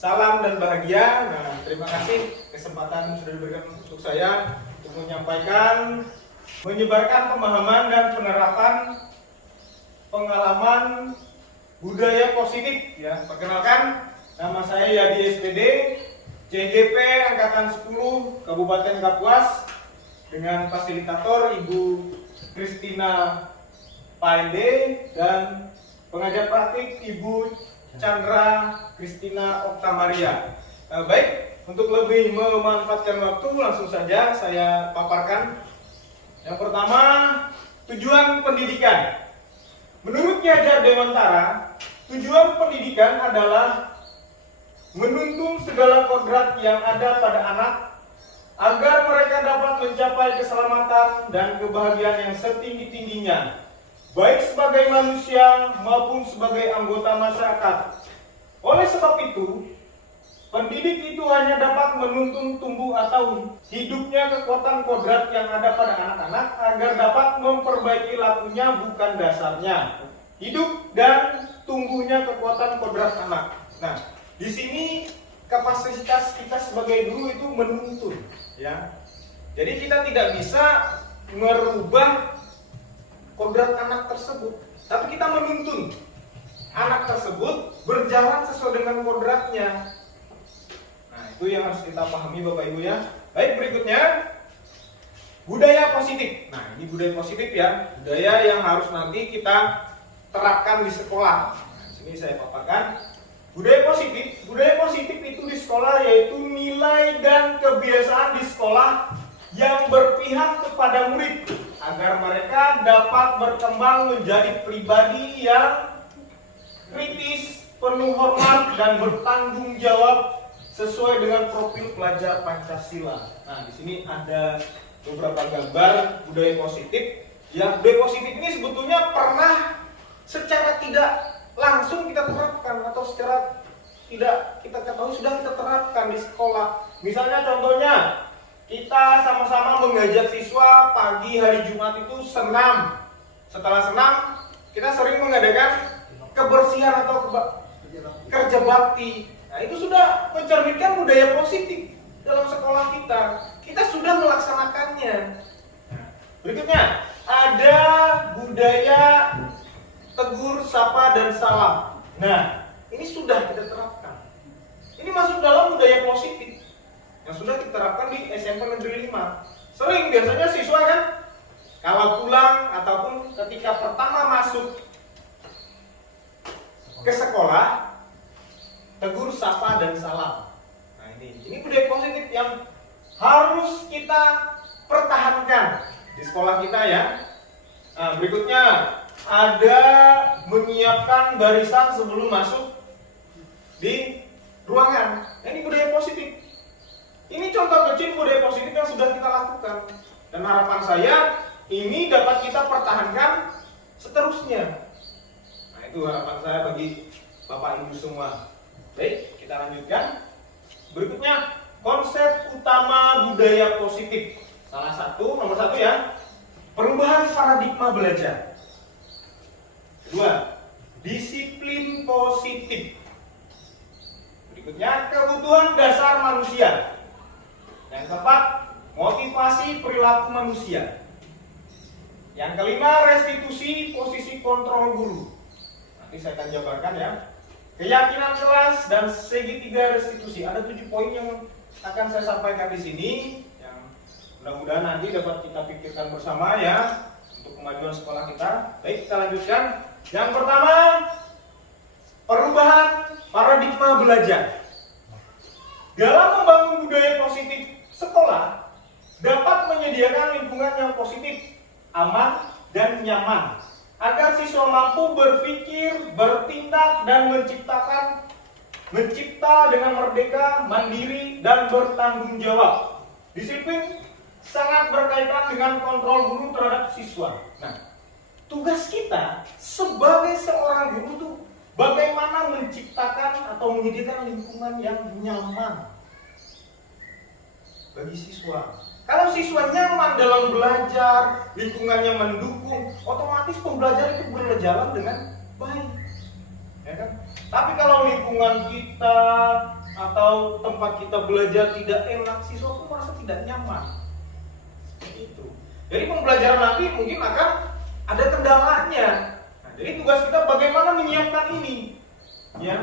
salam dan bahagia. Nah, terima kasih kesempatan sudah diberikan untuk saya untuk menyampaikan, menyebarkan pemahaman dan penerapan pengalaman budaya positif. Ya, perkenalkan, nama saya Yadi SPD, CGP Angkatan 10 Kabupaten Kapuas, dengan fasilitator Ibu Kristina Paende dan pengajar praktik Ibu Chandra Kristina Oktamaria. Baik, untuk lebih memanfaatkan waktu, langsung saja saya paparkan. Yang pertama, tujuan pendidikan. Menurut Ki Hajar Dewantara, tujuan pendidikan adalah menuntun segala kodrat yang ada pada anak agar mereka dapat mencapai keselamatan dan kebahagiaan yang setinggi-tingginya, baik sebagai manusia maupun sebagai anggota masyarakat. Oleh sebab itu, pendidik itu hanya dapat menuntun tumbuh atau hidupnya kekuatan kodrat yang ada pada anak-anak agar dapat memperbaiki lakunya, bukan dasarnya. Hidup dan tumbuhnya kekuatan kodrat anak. Nah, di sini kapasitas kita sebagai guru itu menuntun, ya. Jadi kita tidak bisa merubah kodrat anak tersebut, tapi kita menuntun anak tersebut berjalan sesuai dengan kodratnya. Nah, itu yang harus kita pahami Bapak Ibu ya. Baik, berikutnya budaya positif. Nah, ini budaya positif ya, budaya yang harus nanti kita terapkan di sekolah. Nah, sini saya paparkan budaya positif itu di sekolah yaitu nilai dan kebiasaan di sekolah yang berpihak kepada murid agar mereka dapat berkembang menjadi pribadi yang kritis, penuh hormat dan bertanggung jawab sesuai dengan profil pelajar Pancasila. Nah, di sini ada beberapa gambar budaya positif. Ya, budaya positif ini sebetulnya pernah secara tidak langsung kita terapkan atau secara tidak kita ketahui sudah kita terapkan di sekolah. Misalnya contohnya, kita sama-sama mengajak siswa pagi hari Jumat itu senam. Setelah senam, kita sering mengadakan kebersihan atau kerja bakti. Nah, itu sudah mencerminkan budaya positif dalam sekolah kita. Kita sudah melaksanakannya. Nah, berikutnya ada budaya tegur, sapa, dan salam. Nah, ini sudah kita terapkan. Ini masuk dalam budaya positif yang sudah kita terapkan di SMP Negeri 5. Sering biasanya siswa kan kalau pulang ataupun ketika pertama masuk ke sekolah, tegur, sapa, dan salam. Nah, ini budaya positif yang harus kita pertahankan di sekolah kita ya. Nah, berikutnya ada menyiapkan barisan sebelum masuk di ruangan. Nah, ini budaya positif. Ini contoh kecil budaya positif yang sudah kita lakukan. Dan harapan saya ini dapat kita pertahankan seterusnya. Nah, itu harapan saya bagi Bapak Ibu semua. Baik, kita lanjutkan. Berikutnya, konsep utama budaya positif. Nomor satu ya, perubahan paradigma belajar. Kedua, disiplin positif. Berikutnya, kebutuhan dasar manusia. Yang keempat, motivasi perilaku manusia. Yang kelima, restitusi posisi kontrol guru. Nanti saya akan jabarkan ya. Keyakinan kelas dan segitiga restitusi. Ada 7 poin yang akan saya sampaikan di sini, yang mudah-mudahan nanti dapat kita pikirkan bersama ya untuk kemajuan sekolah kita. Baik, kita lanjutkan. Yang pertama, perubahan paradigma belajar. Dalam membangun budaya positif sekolah dapat menyediakan lingkungan yang positif, aman, dan nyaman agar siswa mampu berpikir, bertindak, dan mencipta dengan merdeka, mandiri, dan bertanggung jawab. Disiplin sangat berkaitan dengan kontrol guru terhadap siswa. Nah, tugas kita sebagai seorang guru tuh bagaimana menciptakan atau menyediakan lingkungan yang nyaman bagi siswa. Kalau siswa nyaman dalam belajar, lingkungannya mendukung, otomatis pembelajaran itu berjalan dengan baik, ya kan? Tapi kalau lingkungan kita atau tempat kita belajar tidak enak, siswa pun merasa tidak nyaman. Seperti itu. Jadi pembelajaran nanti mungkin akan ada kendalanya. Nah, jadi tugas kita bagaimana menyiapkan ini, ya,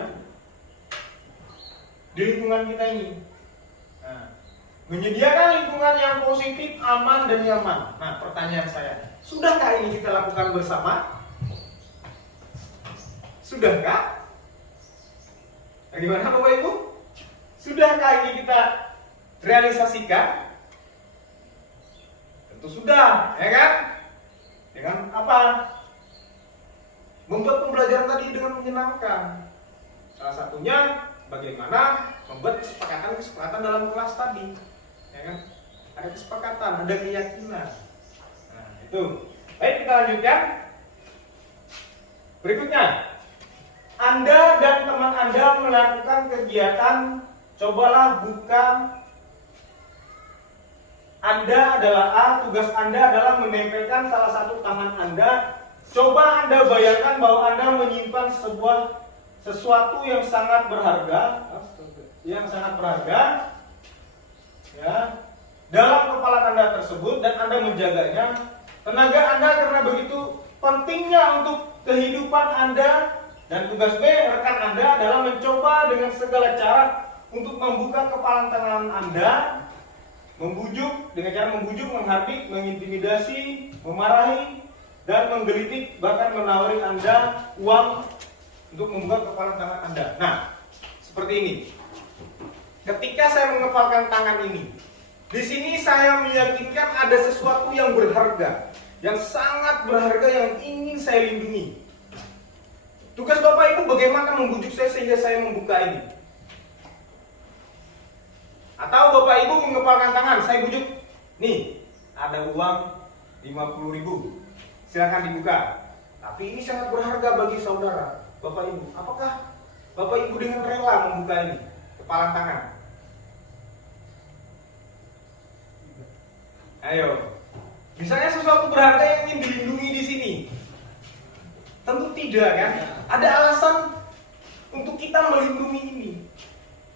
di lingkungan kita ini. Nah, menyediakan lingkungan yang positif, aman dan nyaman. Nah, pertanyaan saya, sudahkah ini kita lakukan bersama? Sudahkah? Bagaimana Bapak Ibu? Sudahkah ini kita realisasikan? Tentu sudah, ya kan? Dengan apa? Membuat pembelajaran tadi dengan menyenangkan. Salah satunya bagaimana membuat kesepakatan dalam kelas tadi, ya kan? Ada kesepakatan, ada keyakinan. Nah, itu. Baik, kita lanjutkan. Berikutnya, Anda dan teman Anda melakukan kegiatan. Cobalah buka. Anda adalah A, tugas Anda adalah menempelkan salah satu tangan Anda. Coba Anda bayangkan bahwa Anda menyimpan sesuatu yang sangat berharga, ya, dalam kepala Anda tersebut dan Anda menjaganya. Tenaga Anda karena begitu pentingnya untuk kehidupan Anda, dan tugas B, rekan Anda adalah mencoba dengan segala cara untuk membuka kepala tangan Anda, dengan cara membujuk, menghardik, mengintimidasi, memarahi, dan menggelitik, bahkan menawari Anda uang untuk membuka kepala tangan Anda. Nah, seperti ini. Ketika saya mengepalkan tangan ini, di sini saya meyakinkan ada sesuatu yang berharga, yang sangat berharga yang ingin saya lindungi. Tugas Bapak Ibu bagaimana membujuk saya sehingga saya membuka ini. Atau Bapak Ibu mengepalkan tangan, saya bujuk. Nih, ada uang 50.000. Silahkan dibuka. Tapi ini sangat berharga bagi saudara. Bapak Ibu, apakah Bapak Ibu dengan rela membuka ini? Kepalan tangan. Ayo. Misalnya sesuatu berharga yang ingin dilindungi di sini. Tentu tidak, kan? Ada alasan untuk kita melindungi ini.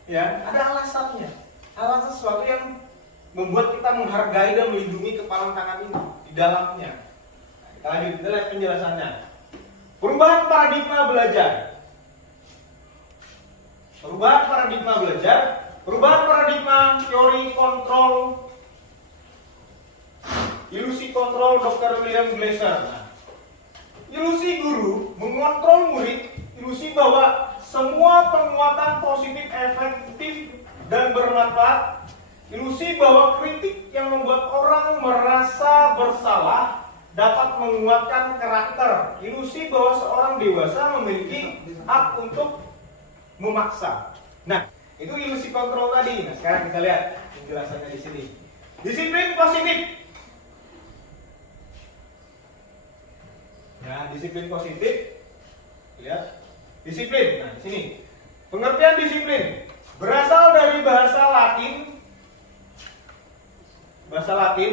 Ya, ada alasannya. Alasan sesuatu yang membuat kita menghargai dan melindungi kepalan tangan ini di dalamnya. Nah, kita lanjut, kita lihat penjelasannya. Perubahan paradigma belajar. Perubahan paradigma teori kontrol, ilusi kontrol Dr. William Glasser. Nah, ilusi guru mengontrol murid, ilusi bahwa semua penguatan positif efektif dan bermanfaat, ilusi bahwa kritik yang membuat orang merasa bersalah dapat menguatkan karakter, ilusi bahwa seorang dewasa memiliki hak untuk memaksa. Nah, itu ilusi kontrol tadi. Nah, sekarang kita lihat penjelasannya di sini. Disiplin positif. Nah, disiplin positif. Lihat, disiplin. Nah, di sini pengertian disiplin berasal dari bahasa Latin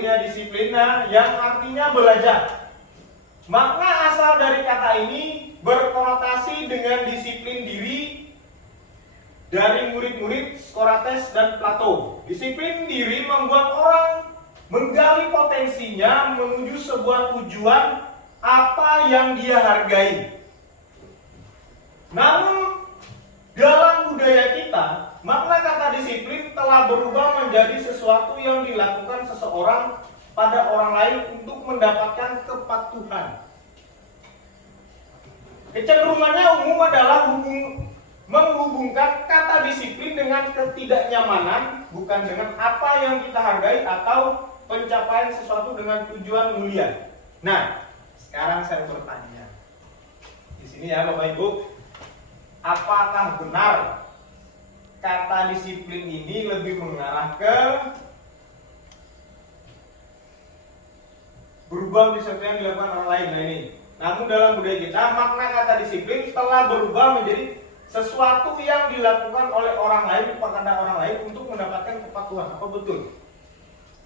ya, disiplina, yang artinya belajar. Makna asal dari kata ini berkonotasi dengan disiplin diri dari murid-murid Socrates dan Plato. Disiplin diri membuat orang menggali potensinya menuju sebuah tujuan apa yang dia hargai. Namun dalam budaya kita, makna kata disiplin telah berubah menjadi sesuatu yang dilakukan seseorang pada orang lain untuk mendapatkan kepatuhan. Kecenderungannya umum adalah menghubungkan kata disiplin dengan ketidaknyamanan, bukan dengan apa yang kita hargai atau pencapaian sesuatu dengan tujuan mulia. Nah, sekarang saya bertanya. Di sini ya Bapak Ibu, apakah benar kata disiplin ini lebih mengarah ke berubah sesuatu yang dilakukan orang lain? Nah ini. Namun dalam budaya kita, makna kata disiplin telah berubah menjadi sesuatu yang dilakukan oleh orang lain kepada orang lain untuk mendapatkan kepatuhan. Apa betul?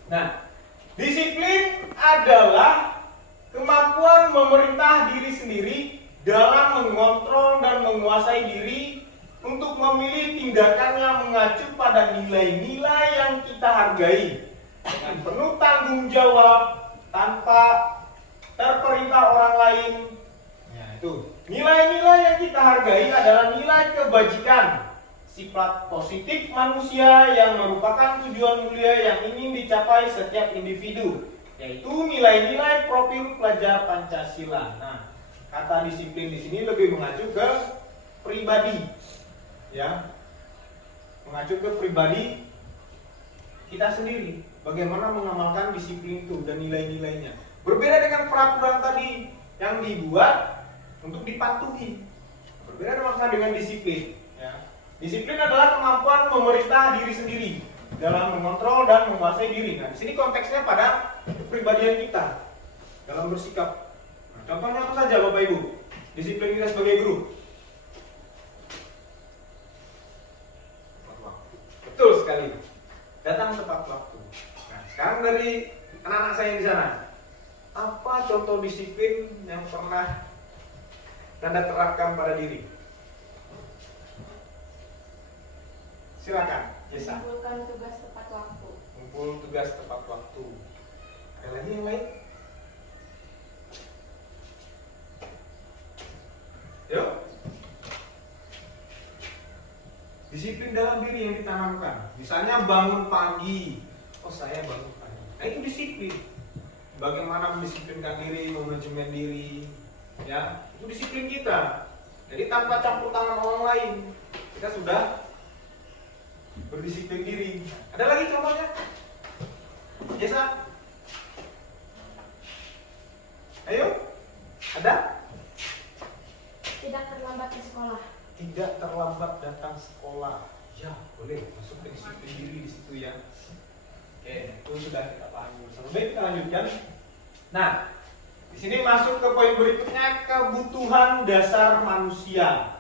Nah, disiplin adalah kemampuan memerintah diri sendiri dalam mengontrol dan menguasai diri untuk memilih tindakan yang mengacu pada nilai-nilai yang kita hargai dengan penuh tanggung jawab tanpa terperintah orang lain. Ya, itu. Nilai-nilai yang kita hargai adalah nilai kebajikan, sifat positif manusia yang merupakan tujuan mulia yang ingin dicapai setiap individu, yaitu nilai-nilai profil pelajar Pancasila. Nah, kata disiplin di sini lebih mengacu ke pribadi, ya, mengacu ke pribadi kita sendiri. Bagaimana mengamalkan disiplin itu dan nilai-nilainya. Berbeda dengan peraturan tadi yang dibuat untuk dipatuhi. Berbeda dengan disiplin. Ya. Disiplin adalah kemampuan memerintah diri sendiri dalam mengontrol dan menguasai diri. Nah, di sini konteksnya pada kepribadian kita dalam bersikap. Nah, contohnya apa saja, Bapak Ibu? Disiplin kita sebagai guru. Betul sekali. Datang tepat waktu. Nah, sekarang dari anak-anak saya di sana, apa contoh disiplin yang pernah Anda terapkan pada diri? Silakan, Yesa. Mengumpulkan tugas tepat waktu. Kumpul tugas tepat waktu. Ada lagi yang lain? Yuk. Disiplin dalam diri yang ditanamkan. Misalnya bangun pagi. Oh, saya bangun pagi. Nah, itu disiplin. Bagaimana mendisiplinkan diri, manajemen diri, ya, itu disiplin kita. Jadi tanpa campur tangan orang lain, kita sudah berdisiplin diri. Ada lagi contohnya? Yesa? Ayo? Ada? Tidak terlambat di sekolah. Tidak terlambat datang sekolah. Ya, boleh masuk ke disiplin diri di situ ya. Oke, itu sudah kita pahami bersama. Baik, kita lanjutkan. Nah, di sini masuk ke poin berikutnya, kebutuhan dasar manusia.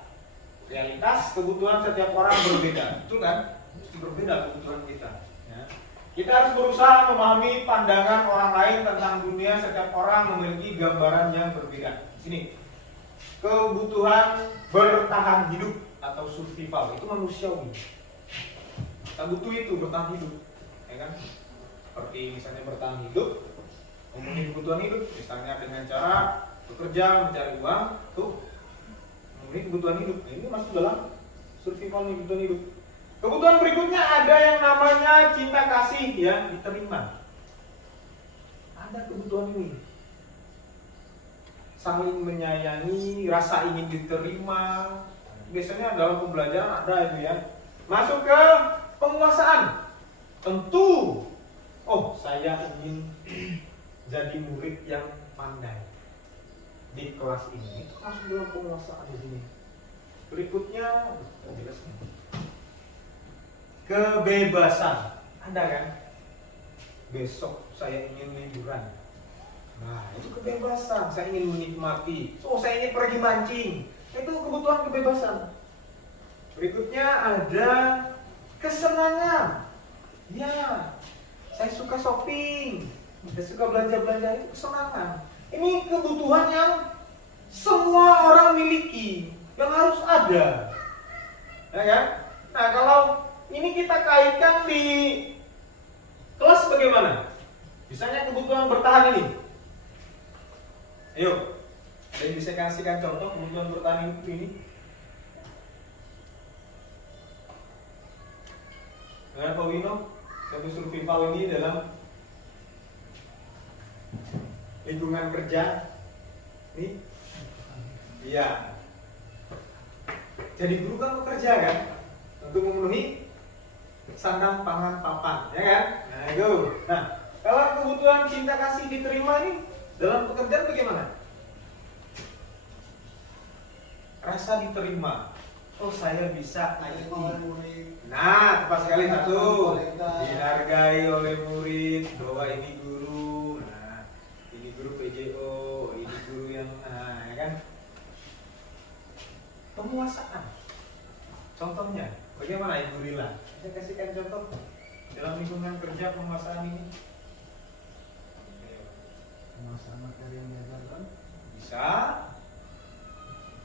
Realitas kebutuhan setiap orang berbeda, betul kan? Mesti berbeda kebutuhan kita. Ya. Kita harus berusaha memahami pandangan orang lain tentang dunia. Setiap orang memiliki gambaran yang berbeda. Di sini, kebutuhan bertahan hidup atau survival itu manusiawi. Kita butuh itu, bertahan hidup, ya kan? Seperti misalnya bertahan hidup, memenuhi kebutuhan hidup, misalnya dengan cara bekerja, mencari uang, tuh memenuhi kebutuhan hidup. Nah, ini masuk dalam survival kebutuhan hidup. Kebutuhan berikutnya ada yang namanya cinta kasih, ya, diterima. Ada kebutuhan ini, saling menyayangi, rasa ingin diterima. Biasanya dalam pembelajaran ada itu ya. Masuk ke penguasaan. Tentu, oh, saya ingin jadi murid yang pandai di kelas ini. Itu masuk dalam penguasaan di sini. Berikutnya, kebebasan. Ada kan? Besok saya ingin liburan. Nah, itu kebebasan. Saya ingin menikmati. Oh, saya ingin pergi mancing. Itu kebutuhan kebebasan. Berikutnya ada kesenangan. Ya, saya suka shopping. Saya suka belanja-belanja, itu kesenangan. Ini kebutuhan yang semua orang miliki, yang harus ada. Ya kan? Nah, kalau ini kita kaitkan di kelas bagaimana? Misalnya kebutuhan bertahan ini. Ayo, ada yang bisa kasihkan contoh kebutuhan bertahan ini? Dengan Pak Wino, satu survival ini dalam lingkungan kerja ini, iya. Jadi guru kan bekerja kan, untuk memenuhi sandang, pangan, papan, ya kan? Nah itu. Nah, kalau kebutuhan cinta kasih diterima ini dalam pekerjaan bagaimana? Rasa diterima. Oh, saya bisa IT. Nah, tepat sekali satu. Dihargai oleh murid bahwa ini guru. Nah, ini guru PJO, ini guru yang ya kan? Penguasaan. Contohnya, bagaimana Ibu Rila? Saya kasihkan contoh dalam lingkungan kerja penguasaan ini. Penguasaan materi yang diajarkan Bisa.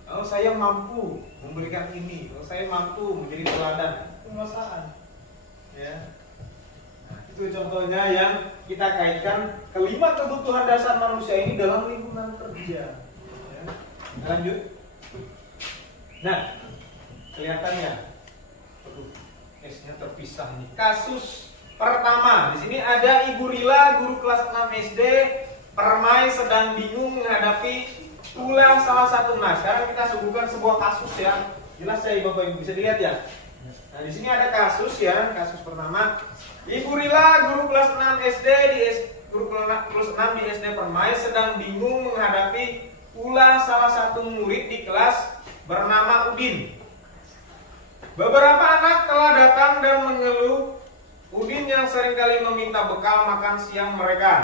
Oh, saya mampu memberikan ini, oh, saya mampu menjadi teladan. Penguasaan. Ya. Nah, itu contohnya yang kita kaitkan kelima kebutuhan dasar manusia ini dalam lingkungan kerja. Ya. Lanjut. Nah, kelihatannya, S-nya terpisah nih. Kasus pertama, di sini ada Ibu Rila, guru kelas 6 SD, Permai sedang bingung menghadapi ulah salah satu. Nah, sekarang kita suguhkan sebuah kasus ya. Jelas ya Bapak Ibu, bisa dilihat ya. Nah, di sini ada kasus ya. Kasus pertama, Ibu Rila, guru kelas 6 SD guru kelas 6 di SD Permai sedang bingung menghadapi ulah salah satu murid di kelas bernama Udin. Beberapa anak telah datang dan mengeluh Udin yang seringkali meminta bekal makan siang mereka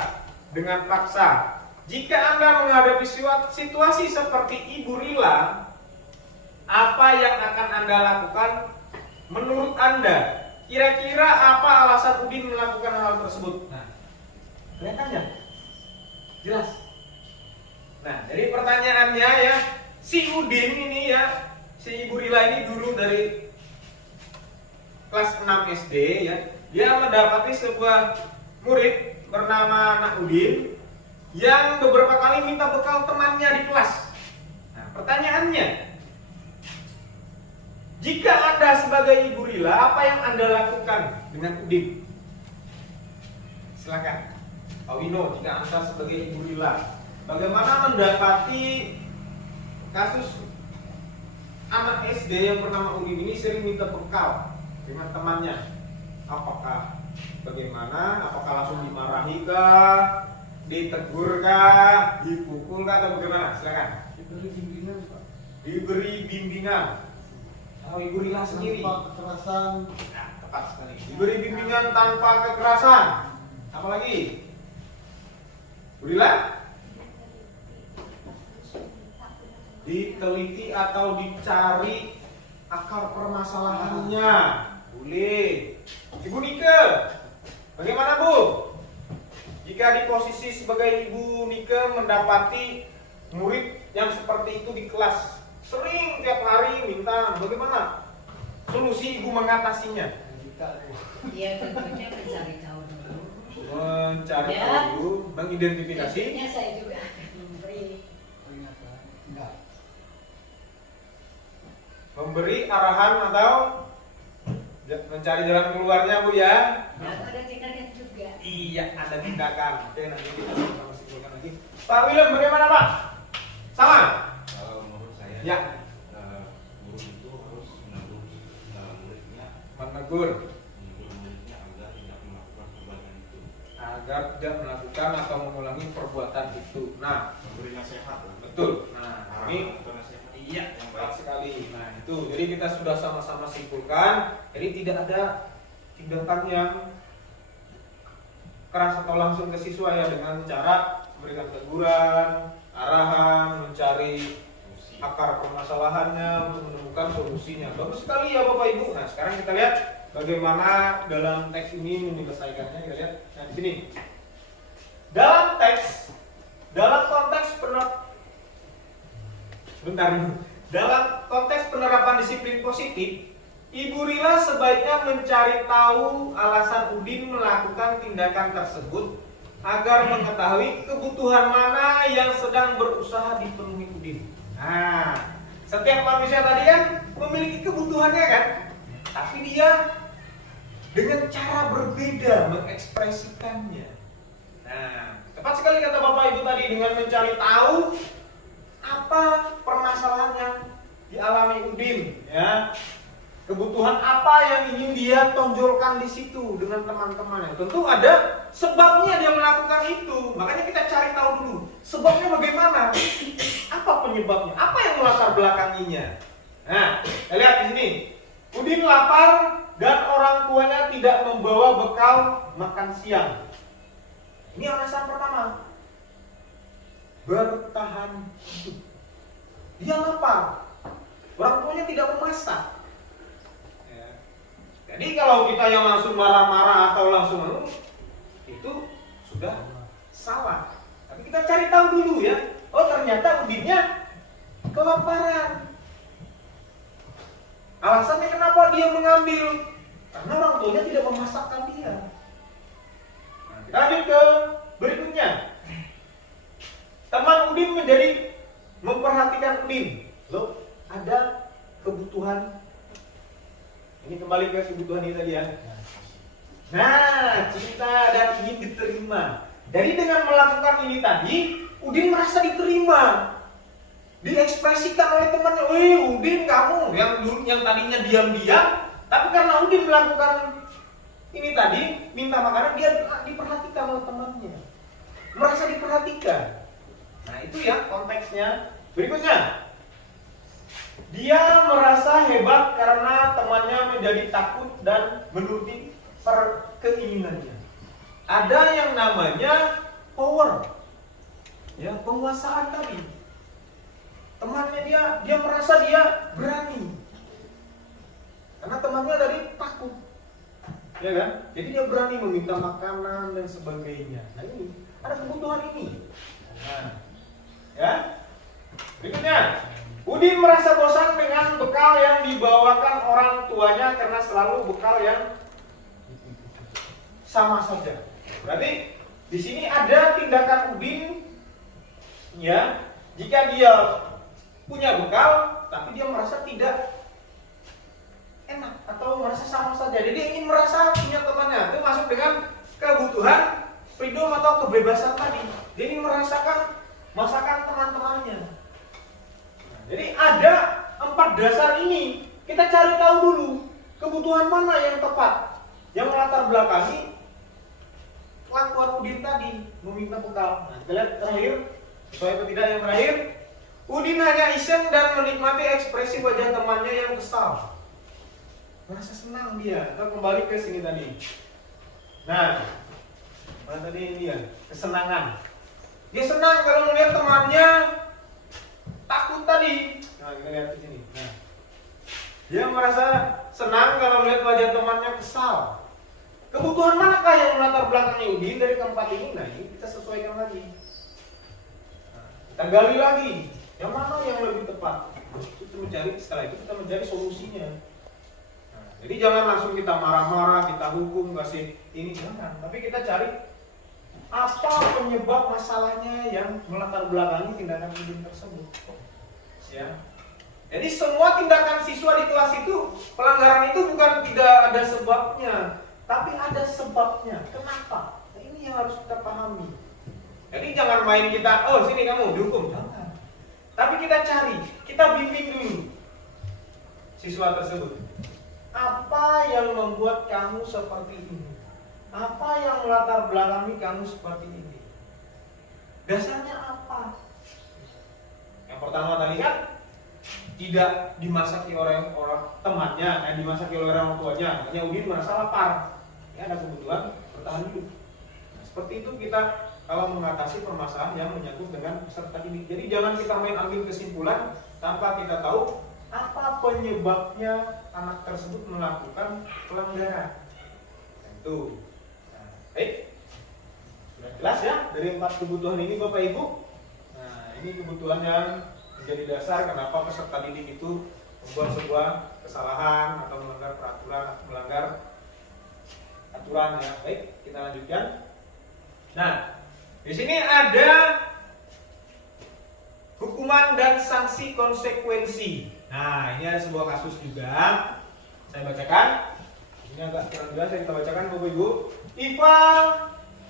dengan paksa. Jika Anda menghadapi situasi seperti Ibu Rila, apa yang akan Anda lakukan? Menurut Anda, kira-kira apa alasan Udin melakukan hal tersebut? Nah, kelihatannya jelas. Nah, jadi pertanyaannya ya, si Udin ini ya, si Ibu Rila ini guru dari kelas 6 SD ya, dia mendapati sebuah murid bernama Anak Udin yang beberapa kali minta bekal temannya di kelas. Nah, pertanyaannya, jika Anda sebagai Ibu Rila, apa yang Anda lakukan dengan Udin? Silakan, Pak Wino, jika Anda sebagai Ibu Rila, bagaimana mendapati kasus anak SD yang bernama Udin ini sering minta bekal dengan temannya? Apakah bagaimana? Apakah langsung dimarahi kah? Ditegur kah? Dipukul kah? Atau bagaimana? Silakan. Diberi bimbingan, Pak. Diberi bimbingan. Oh, Ibu Rila sendiri. Tanpa kekerasan. Nah, tepat sekali. Diberi bimbingan tanpa kekerasan. Apa lagi? Ibu Rila? Diteliti atau dicari akar permasalahannya. Boleh. Ibu Nike, bagaimana Bu? Jika di posisi sebagai Ibu Nike mendapati murid yang seperti itu di kelas, sering tiap hari minta, bagaimana solusi Ibu mengatasinya? Ya tentunya mencari tahu dulu. Mencari Ya. tahu dulu, mengidentifikasi. Tentunya saya juga akan Memberi arahan atau mencari jalan keluarnya Bu ya. ada tindakan juga. Iya, ada tindakan. Oke, nanti kita sama simpulkan lagi. Pak William, bagaimana Pak? Sama? Kalau menurut saya, Ya. guru itu harus menegur muridnya, Menegur muridnya agar tidak melakukan perbuatan itu. agar tidak melakukan atau mengulangi perbuatan itu. Nah, Memberi nasihat lah. betul. Nah, ini Atau nasihat iya, yang tepat baik. sekali. Nah, itu. Jadi kita sudah sama-sama simpulkan. Jadi tidak ada tindakan yang keras atau langsung ke siswa ya, dengan cara memberikan teguran, arahan, mencari akar permasalahannya untuk menemukan solusinya. Bagus sekali ya Bapak Ibu. Nah, sekarang kita lihat bagaimana dalam teks ini menyelesaikannya. Kita lihat. Nah, di sini. Dalam teks, dalam konteks penerapan disiplin positif, Ibu Rila sebaiknya mencari tahu alasan Udin melakukan tindakan tersebut agar mengetahui kebutuhan mana yang sedang berusaha dipenuhi Udin. Nah, setiap manusia tadi kan memiliki kebutuhannya kan, tapi dia dengan cara berbeda mengekspresikannya. Nah, tepat sekali kata Bapak Ibu tadi, dengan mencari tahu apa permasalahan yang dialami Udin, ya. Kebutuhan apa yang ingin dia tonjolkan di situ dengan teman-temannya. Tentu ada sebabnya dia melakukan itu. Makanya kita cari tahu dulu sebabnya bagaimana, apa penyebabnya, apa yang melatar belakanginya. Nah, kita lihat di sini. Udin lapar dan orang tuanya tidak membawa bekal makan siang. Ini alasan pertama. Bertahan hidup. Dia lapar. Orang tuanya tidak memasak. Jadi kalau kita yang langsung marah-marah atau langsung itu sudah salah. Tapi kita cari tahu dulu ya. Oh, ternyata Udinnya kelaparan. Alasannya kenapa dia mengambil? Karena orang tuanya tidak memasakkan dia. Nah, kita lanjut ke berikutnya. Teman Udin menjadi memperhatikan Udin. Loh, ada kebutuhan. Ini kembali ke kebutuhan ini tadi ya. Nah, cinta dan ingin diterima. Jadi dengan melakukan ini tadi, Udin merasa diterima. Diekspresikan oleh temannya, "Wih, Udin kamu yang tadinya diam-diam, tapi karena Udin melakukan ini tadi, minta makanan, dia diperhatikan oleh temannya. Merasa diperhatikan." Nah, itu ya konteksnya. Berikutnya. Dia merasa hebat karena temannya menjadi takut dan menuruti keinginannya. Ada yang namanya power. Ya, penguasaan tadi. Temannya dia merasa dia berani. Karena temannya tadi takut. Ya kan? Jadi dia berani meminta makanan dan sebagainya. Nah, ini ada kebutuhan ini. Nah, ya. Berikutnya, Udin merasa bosan dengan bekal yang dibawakan orang tuanya karena selalu bekal yang sama saja. Berarti di sini ada tindakan Udin, ya, jika dia punya bekal, tapi dia merasa tidak enak atau merasa sama saja. Jadi dia ingin merasa punya temannya. Itu masuk dengan kebutuhan freedom atau kebebasan tadi. Dia ingin merasakan masakan teman-temannya. Nah, jadi ada 4 dasar ini. Kita cari tahu dulu kebutuhan mana yang tepat, yang melatar belakangi kelakuan Udin tadi meminta bekal. Nah, kita lihat terakhir, sesuai atau tidak yang terakhir. Udin hanya iseng dan menikmati ekspresi wajah temannya yang kesal. Merasa senang dia. Kita kembali ke sini tadi. Nah, mana tadi ini ya? Kesenangan. Dia senang kalau melihat temannya takut tadi. Nah, kita lihat di sini. Nah, dia merasa senang kalau melihat wajah temannya kesal. Kebutuhan manakah yang melatar belakangi Udin dari keempat ini? Nah, ini kita sesuaikan lagi. Nah, kita gali lagi. Yang mana yang lebih tepat? Kita mencari, setelah itu kita mencari solusinya. Nah, jadi jangan langsung kita marah-marah, kita hukum, kasih ini, jangan. Tapi kita cari apa penyebab masalahnya yang melatar belakangi tindakan Udin tersebut. Ya. Jadi semua tindakan siswa di kelas itu, pelanggaran itu bukan tidak ada sebabnya, tapi ada sebabnya. Kenapa? Nah, ini yang harus kita pahami. Jadi jangan main kita, oh sini kamu dihukum, jangan. Tapi kita cari, kita bimbing dulu siswa tersebut. Apa yang membuat kamu seperti ini? Apa yang melatar belakangi kamu seperti ini? Dasarnya apa? Yang pertama tadi kan tidak dimasaki oleh orang temannya, dimasaki oleh orang tuanya. Makanya Udin merasa lapar. Ya, ada kebutuhan bertahan hidup. Nah, seperti itu kita kalau mengatasi permasalahan yang menyangkut dengan peserta didik. Jadi jangan kita main ambil kesimpulan tanpa kita tahu apa penyebabnya anak tersebut melakukan pelanggaran. Itu. Nah, baik. Sudah jelas ya dari 4 kebutuhan ini Bapak Ibu. Nah, ini kebutuhan yang menjadi dasar kenapa peserta didik itu membuat sebuah kesalahan atau melanggar peraturan atau melanggar aturan ya. Baik, kita lanjutkan. Nah, di sini ada hukuman dan sanksi konsekuensi. Nah, ini ada sebuah kasus juga. Saya bacakan. Ini agak kurang jelas, saya kita bacakan Bapak Ibu. Iva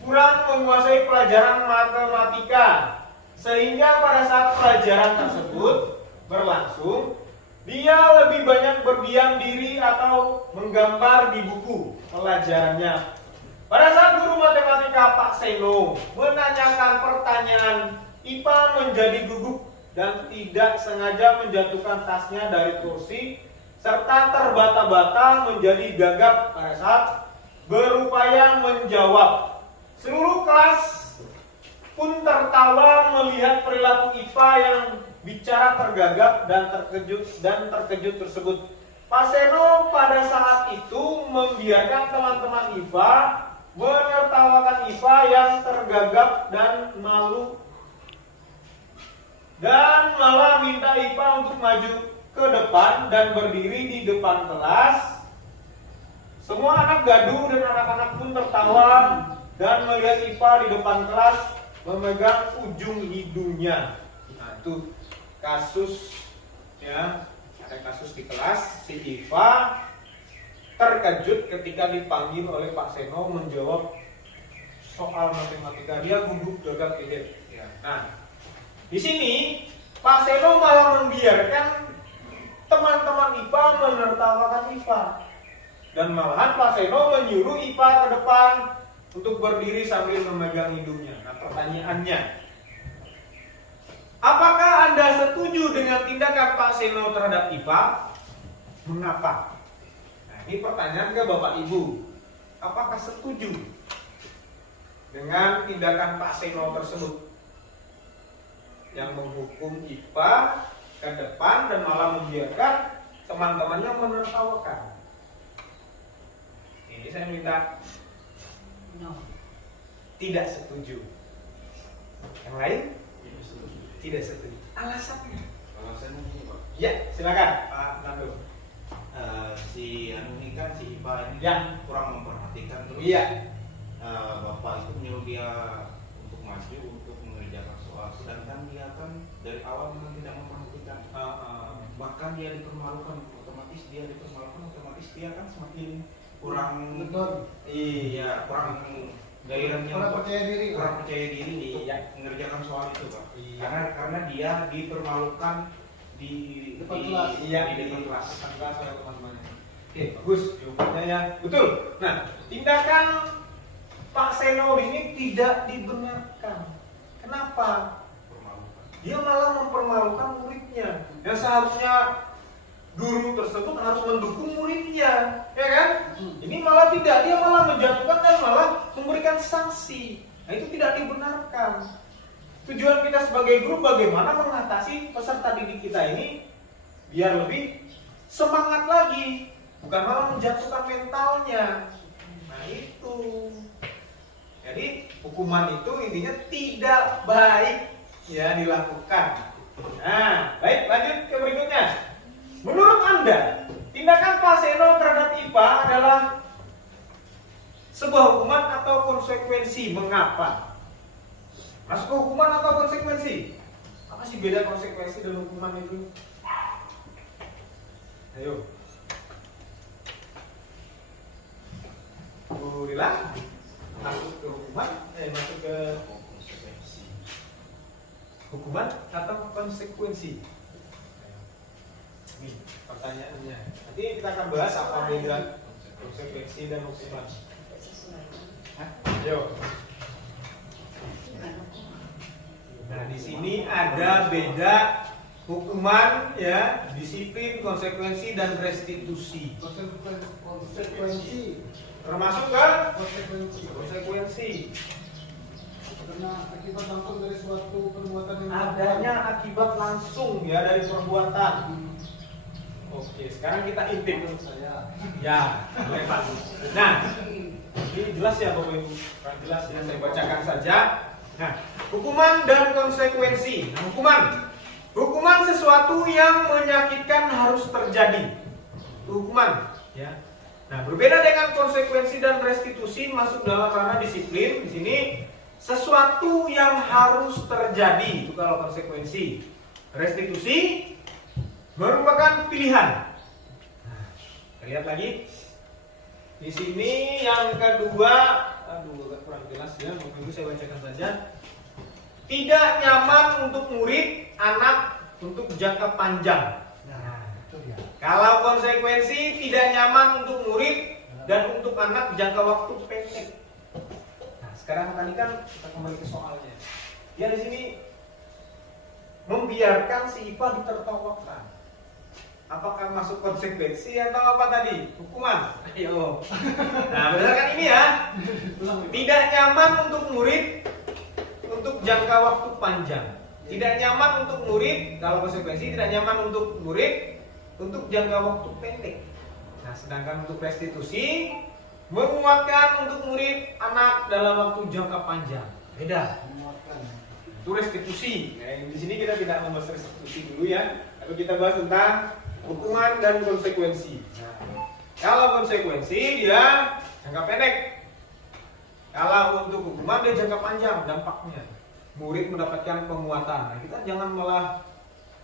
kurang menguasai pelajaran matematika, sehingga pada saat pelajaran tersebut berlangsung, dia lebih banyak berdiam diri atau menggambar di buku pelajarannya. Pada saat guru matematika Pak Seno menanyakan pertanyaan, Ipa menjadi gugup dan tidak sengaja menjatuhkan tasnya dari kursi serta terbata-bata menjadi gagap pada saat berupaya menjawab. Seluruh kelas pun tertawa melihat perilaku Ipa yang bicara tergagap dan terkejut tersebut. Pak Seno pada saat itu membiarkan teman-teman Ipa menertawakan Iva yang tergagap dan malu dan malah minta IPA untuk maju ke depan dan berdiri di depan kelas. Semua anak gaduh dan anak-anak pun tertawa dan melihat IPA di depan kelas memegang ujung hidungnya. Nah, itu kasus ya, ada kasus di kelas. Si IPA terkejut ketika dipanggil oleh Pak Seno menjawab soal matematika. Dia gugup gagap gigit. Ya. Nah, di sini Pak Seno malah membiarkan teman-teman IPA menertawakan IPA. Dan malahan Pak Seno menyuruh IPA ke depan untuk berdiri sambil memegang hidungnya. Nah, pertanyaannya, apakah Anda setuju dengan tindakan Pak Seno terhadap IPA? Mengapa? Nah, ini pertanyaan ke Bapak Ibu. Apakah setuju dengan tindakan Pak Seno tersebut yang menghukum IPA ke depan dan malah membiarkan teman-temannya menertawakan? Ini saya minta No. tidak setuju. Yang lain Tidak setuju. tidak setuju. Alasannya? Alasannya gini Pak. Ya, silakan Pak Nando. Si anu ini kan si IPA ini Ya. kurang memperhatikan terus. Iya. Bapak itu menyuruh dia untuk maju untuk mengerjakan soal, sedangkan dia kan dari awal memang tidak memperhatikan. Bahkan dia dipermalukan, otomatis dia kan semakin kurang Betul. Iya. kurang gairahnya Kurang untuk- percaya diri. kurang percaya diri untuk Iya. mengerjakan soal itu Pak. Iya. Karena dia dipermalukan di Depan kelas. Iya, di depan kelas. kelas oleh teman-temannya. Oke, bagus jawabannya ya. Betul. Nah, tindakan Pak Seno di sini tidak dibenarkan. Kenapa? Permalukan. Dia malah mempermalukan muridnya. Yang seharusnya guru tersebut harus mendukung muridnya, ya kan? Ini malah tidak, dia malah menjatuhkan dan malah memberikan sanksi. Nah, itu tidak dibenarkan. Tujuan kita sebagai guru bagaimana mengatasi peserta didik kita ini biar lebih semangat lagi, bukan malah menjatuhkan mentalnya. Nah, itu. Jadi hukuman itu intinya tidak baik ya dilakukan. Nah, baik, lanjut ke berikutnya. Menurut Anda, tindakan Pak Seno terhadap IPA adalah sebuah hukuman atau konsekuensi? Mengapa? Masuk ke hukuman atau konsekuensi? Apa sih beda konsekuensi dan hukuman itu? Ayo. Bu Lila, masuk ke hukuman? Masuk ke Konsekuensi. hukuman atau konsekuensi? Nih pertanyaannya. Nanti kita akan bahas apa beda konsekuensi dan hukuman. Sesuai. Hah? Ayo. Bukan hukuman. Nah, di sini ada beda hukuman ya, disiplin, konsekuensi dan restitusi. Konsekuensi. Termasuk kan Konsekuensi. konsekuensi. Karena akibat langsung dari suatu perbuatan yang Adanya akibat langsung ya dari perbuatan. Oke, sekarang kita intip. saya. Ya, boleh Pak. Nah, ini jelas ya Bapak Ibu. Kurang jelas ya, saya bacakan saja. Nah, hukuman dan konsekuensi. Nah, hukuman sesuatu yang menyakitkan harus terjadi. Hukuman, ya. Nah, berbeda dengan konsekuensi dan restitusi masuk dalam ranah disiplin. Di sini sesuatu yang harus terjadi itu kalau konsekuensi. Restitusi merupakan pilihan. Nah, kita lihat lagi. Di sini yang kedua, aduh agak kurang jelas ya, mungkin saya bacakan saja. Tidak nyaman untuk murid, anak untuk jangka panjang. Nah, itu dia. Kalau konsekuensi tidak nyaman untuk murid dan untuk anak jangka waktu pendek. Nah, sekarang tadi kan kita kembali ke soalnya. Dia di sini membiarkan si IPA ditertawakan. Apakah masuk konsekuensi atau apa tadi? Hukuman. Ayo. Nah, berdasarkan ini ya, tidak nyaman untuk murid untuk jangka waktu panjang. Tidak nyaman untuk murid, kalau konsekuensi tidak nyaman untuk murid untuk jangka waktu pendek. Nah, sedangkan untuk restitusi menguatkan untuk murid anak dalam waktu jangka panjang. Beda. Menguatkan. Itu restitusi. Nah, di sini kita tidak membahas restitusi dulu ya, tapi kita bahas tentang hukuman dan konsekuensi. Nah, kalau konsekuensi dia jangka pendek. Kalau untuk hukuman dia jangka panjang dampaknya. Murid mendapatkan penguatan. Nah, kita jangan malah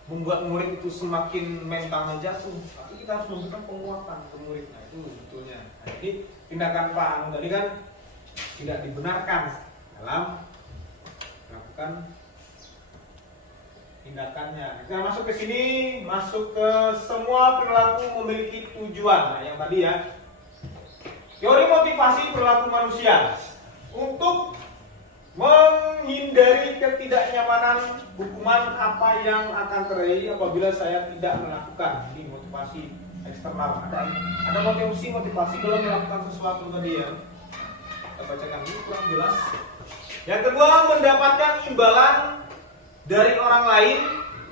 membuat murid itu semakin mentalnya jatuh, tapi kita harus memberikan penguatan ke murid. Nah, itu sebetulnya. Nah, jadi tindakan Pak Anu tadi kan tidak dibenarkan dalam melakukan tindakannya. Kita masuk ke sini, masuk ke semua perilaku memiliki tujuan. Nah, yang tadi ya, teori motivasi perilaku manusia untuk menghindari ketidaknyamanan hukuman apa yang akan terjadi apabila saya tidak melakukan. Ini motivasi eksternal. Ada motivasi dalam melakukan sesuatu tadi ya. Kita bacakan ini kurang jelas. Yang kedua, mendapatkan imbalan dari orang lain,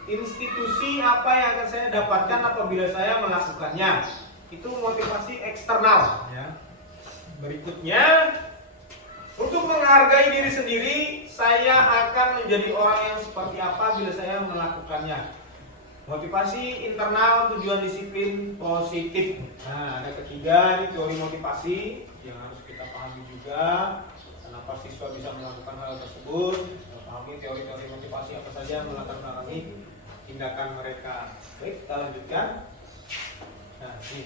institusi apa yang akan saya dapatkan apabila saya melakukannya. Itu motivasi eksternal ya. Berikutnya, untuk menghargai diri sendiri, saya akan menjadi orang yang seperti apa bila saya melakukannya. Motivasi internal, tujuan disiplin positif. Nah, ada ketiga ini teori motivasi yang harus kita pahami juga. Kenapa siswa bisa melakukan hal tersebut? Pahami teori-teori motivasi apa saja yang melatar belakangi tindakan mereka. Baik, kita lanjutkan. Nah, ini.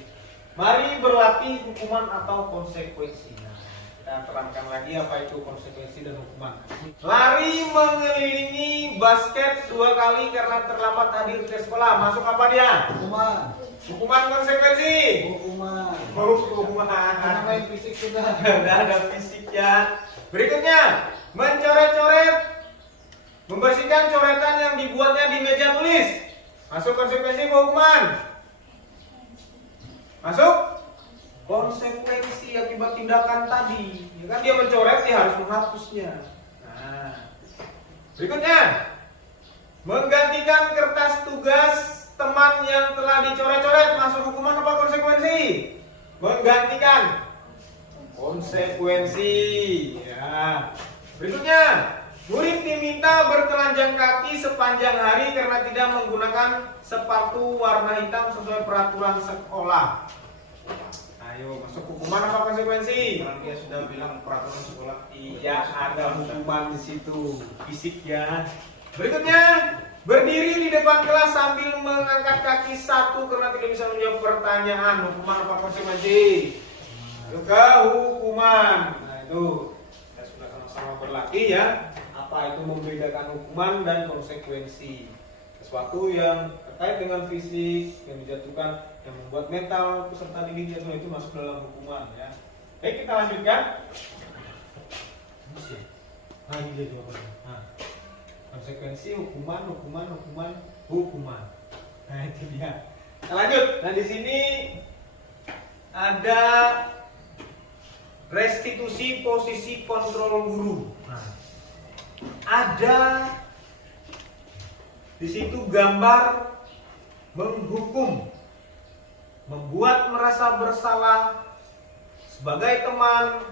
Mari berlatih hukuman atau konsekuensi. Nah, kita terangkan lagi apa itu konsekuensi dan hukuman. Lari mengelilingi basket 2 kali karena terlambat hadir ke sekolah. Masuk apa dia? Hukuman. Hukuman konsekuensi. Hukuman. Hukuman. Karena main fisik sudah. Sudah ada fisiknya. Berikutnya, mencoret-coret, membersihkan coretan yang dibuatnya di meja tulis. Masuk konsekuensi hukuman. Masuk konsekuensi akibat tindakan tadi. Ya kan dia mencoret, dia harus menghapusnya. Nah, berikutnya, menggantikan kertas tugas teman yang telah dicoret-coret. Masuk hukuman apa konsekuensi? Menggantikan konsekuensi. Ya. Berikutnya, murid diminta bertelanjang kaki sepanjang hari karena tidak menggunakan sepatu warna hitam sesuai peraturan sekolah. Ayo, masuk hukuman apa konsekuensi? Karena dia sudah bilang peraturan sekolah. Iya, ada hukuman di situ, fisik ya. Berikutnya, berdiri di depan kelas sambil mengangkat kaki satu karena tidak bisa menjawab pertanyaan. Hukuman apa konsekuensi? Juga hukuman. Nah, itu kita sudah sama-sama berlatih ya. Apa itu membedakan hukuman dan konsekuensi? Sesuatu yang terkait dengan fisik yang dijatuhkan, yang membuat mental peserta didik jatuh, itu masuk dalam hukuman ya. Baik, kita lanjutkan. Nah, ini dia jawabannya. Nah, konsekuensi hukuman. Nah, itu dia. Kita lanjut. Nah, di sini ada restitusi posisi kontrol guru. Nah, ada di situ gambar menghukum, membuat merasa bersalah sebagai teman,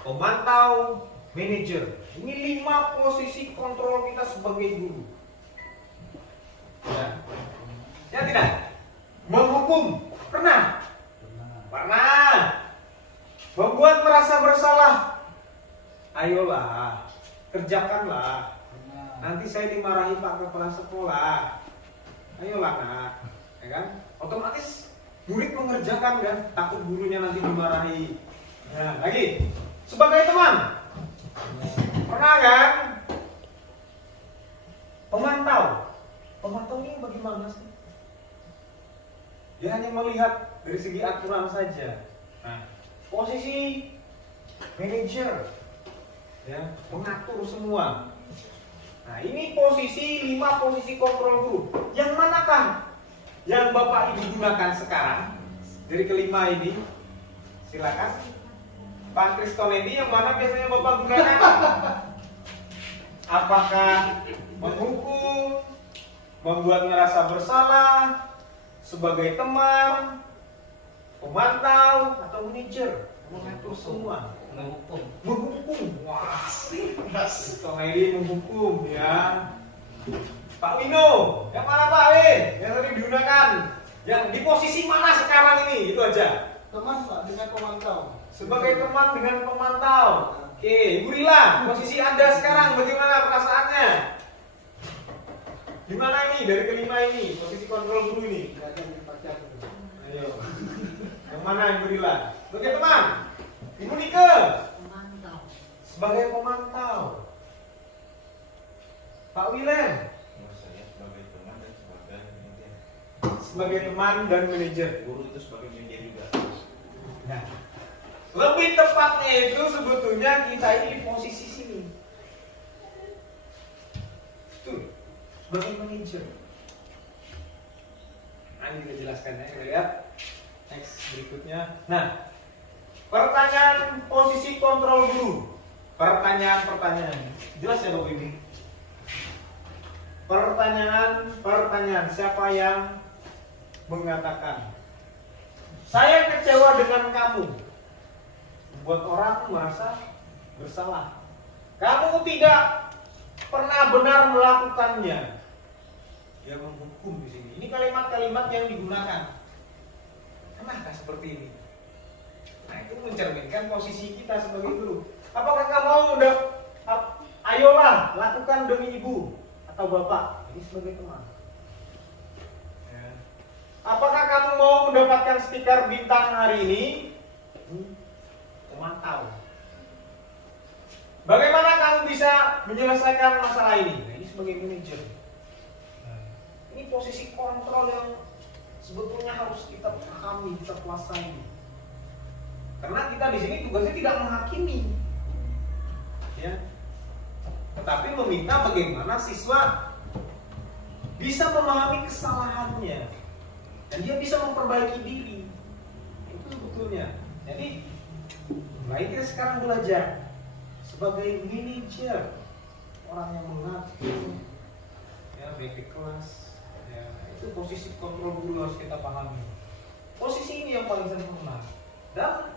pemantau, manajer. Ini 5 posisi kontrol kita sebagai guru. Ya, ya tidak? Menghukum pernah? Pernah. Membuat merasa bersalah. Ayolah, kerjakanlah. Nanti saya dimarahi Pak Kepala Sekolah. Ayolah nak, ya kan? Otomatis murid mengerjakan kan, takut gurunya nanti dimarahi. Nah, lagi sebagai teman, pernah kan? Pemantau ini bagaimana sih? Dia hanya melihat dari segi aturan saja. Nah, posisi manajer, ya, mengatur semua. Nah, ini posisi 5 posisi kontrol guru. Yang manakah yang Bapak Ibu gunakan sekarang dari kelima ini? Silakan. Pak Kristolendi, yang mana biasanya Bapak gunakan? Apakah menghukum, membuat merasa bersalah, sebagai teman, pemantau, atau manajer? mengatur semua, Menghukum. menghukum. Wah, komedi menghukum ya. Pak Wino, yang mana Pak Win? Yang tadi digunakan, yang di posisi mana sekarang ini? Itu aja. Teman Pak dengan pemantau. Sebagai teman dengan pemantau. Oke, Ibu Rila, posisi Anda sekarang bagaimana perasaannya? Di mana ini dari kelima ini? Posisi kontrol guru ini. Tidak ada yang dipakai. Ayo. Yang mana Ibu Rila? Sebagai teman. Ibu Nike Pemantau. sebagai pemantau. Pak Willem Menurut saya sebagai teman dan sebagai manajer. sebagai teman dan manajer. Guru itu sebagai manajer juga. Nah, lebih tepatnya itu sebetulnya kita ini di posisi sini. Tuh, sebagai manajer. Nah, ini kita jelaskan ya, kita lihat next berikutnya. Nah, pertanyaan posisi kontrol guru. Pertanyaan jelas ya Bapak Ibu? Pertanyaan siapa yang mengatakan saya kecewa dengan kamu, buat orang merasa bersalah. Kamu tidak pernah benar melakukannya. Dia menghukum di sini. Ini kalimat-kalimat yang digunakan. Kenapa seperti ini? Nah, itu mencerminkan posisi kita sebagai guru. Apakah kamu ayolah lakukan demi ibu atau bapak? Ini sebagai teman. Ya. Apakah kamu mau mendapatkan stiker bintang hari ini? Pemantau. Bagaimana kamu bisa menyelesaikan masalah ini? Nah, ini sebagai manajer. Nah, ini posisi kontrol yang sebetulnya harus kita pahami, kita kuasai. Karena kita di sini tugasnya tidak menghakimi, ya, tetapi meminta bagaimana siswa bisa memahami kesalahannya dan dia bisa memperbaiki diri. Itu sebetulnya. Jadi mulai kita sekarang belajar sebagai manajer, orang yang mengatur, ya, baik di kelas, ya, itu posisi kontrol guru harus kita pahami. Posisi ini yang paling sempurna. Dan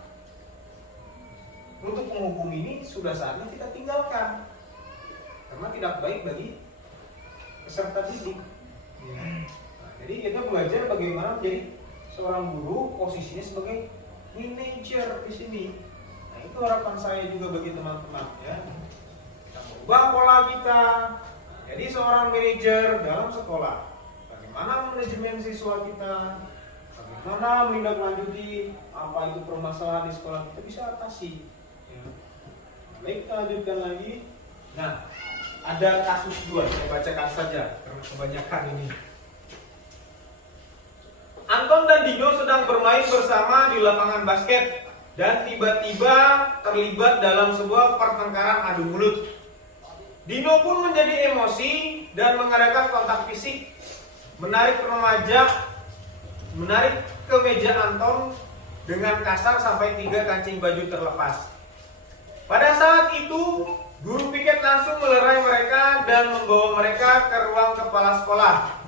untuk menghukum ini sudah saatnya kita tinggalkan, karena tidak baik bagi peserta didik. Ya. Nah, jadi kita belajar bagaimana menjadi seorang guru, posisinya sebagai manajer di sini. Nah, itu harapan saya juga bagi teman-teman, ya. Kita merubah pola kita. Jadi seorang manajer dalam sekolah, bagaimana manajemen siswa kita, bagaimana menindaklanjuti apa itu permasalahan di sekolah kita bisa atasi. Ya. Baik, kita lanjutkan lagi. Nah, ada kasus 2, saya bacakan saja karena kebanyakan ini. Anton dan Dino sedang bermain bersama di lapangan basket dan tiba-tiba terlibat dalam sebuah pertengkaran adu mulut. Dino pun menjadi emosi dan mengadakan kontak fisik, menarik ke meja Anton dengan kasar sampai 3 kancing baju terlepas. Pada saat itu, guru piket langsung melerai mereka dan membawa mereka ke ruang kepala sekolah.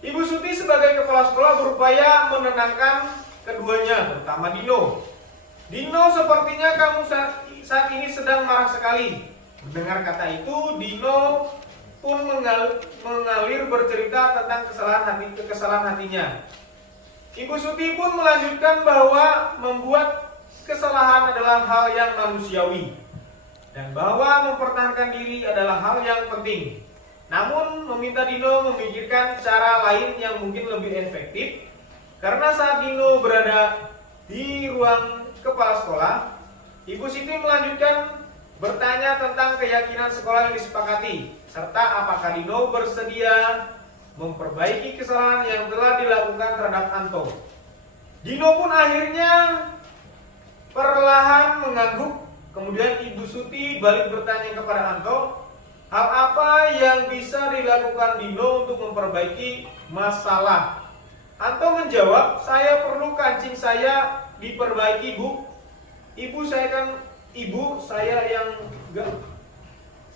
Ibu Suti sebagai kepala sekolah berupaya menenangkan keduanya, terutama Dino. Dino, sepertinya kamu saat ini sedang marah sekali. Mendengar kata itu, Dino pun mengalir bercerita tentang kesalahan hatinya. Ibu Suti pun melanjutkan bahwa membuat kesalahan adalah hal yang manusiawi dan bahwa mempertahankan diri adalah hal yang penting. Namun meminta Dino memikirkan cara lain yang mungkin lebih efektif, karena saat Dino berada di ruang kepala sekolah, Ibu Siti melanjutkan bertanya tentang keyakinan sekolah yang disepakati, serta apakah Dino bersedia memperbaiki kesalahan yang telah dilakukan terhadap Anto. Dino pun akhirnya perlahan mengangguk. Kemudian Ibu Suti balik bertanya kepada Anto, hal apa yang bisa dilakukan Dino untuk memperbaiki masalah? Anto menjawab, saya perlu kancing saya diperbaiki, Bu. Ibu saya yang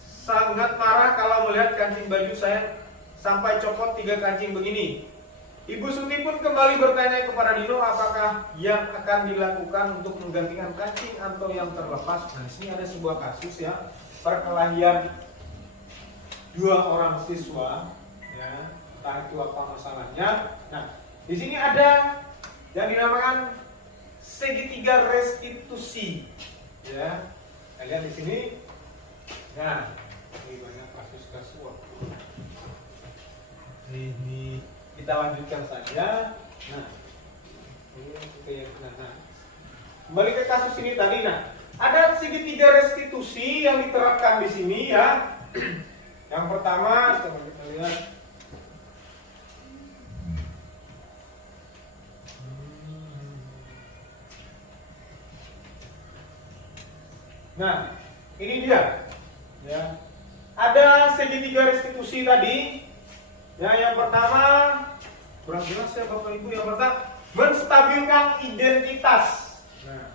sangat marah kalau melihat kancing baju saya sampai copot 3 kancing begini. Ibu Suti pun kembali bertanya kepada Dino apakah yang akan dilakukan untuk menggantikan kancing Anto yang terlepas. Nah, di sini ada sebuah kasus ya, perkelahian dua orang siswa, ya, entah itu apa masalahnya. Nah, di sini ada yang dinamakan segitiga restitusi, ya. Kita lihat di sini. Nah, ini banyak kasus-kasus. Ini kita lanjutkan saja. Nah, ini keyakinan. Nah, kembali ke kasus ini tadi. Nah, ada segitiga restitusi yang diterapkan di sini ya. Yang pertama, coba kita lihat. Nah, ini dia. Ya. Ada segitiga restitusi tadi. Ya, yang pertama, kurang jelas ya Bapak Ibu, yang pertama menstabilkan identitas. Nah,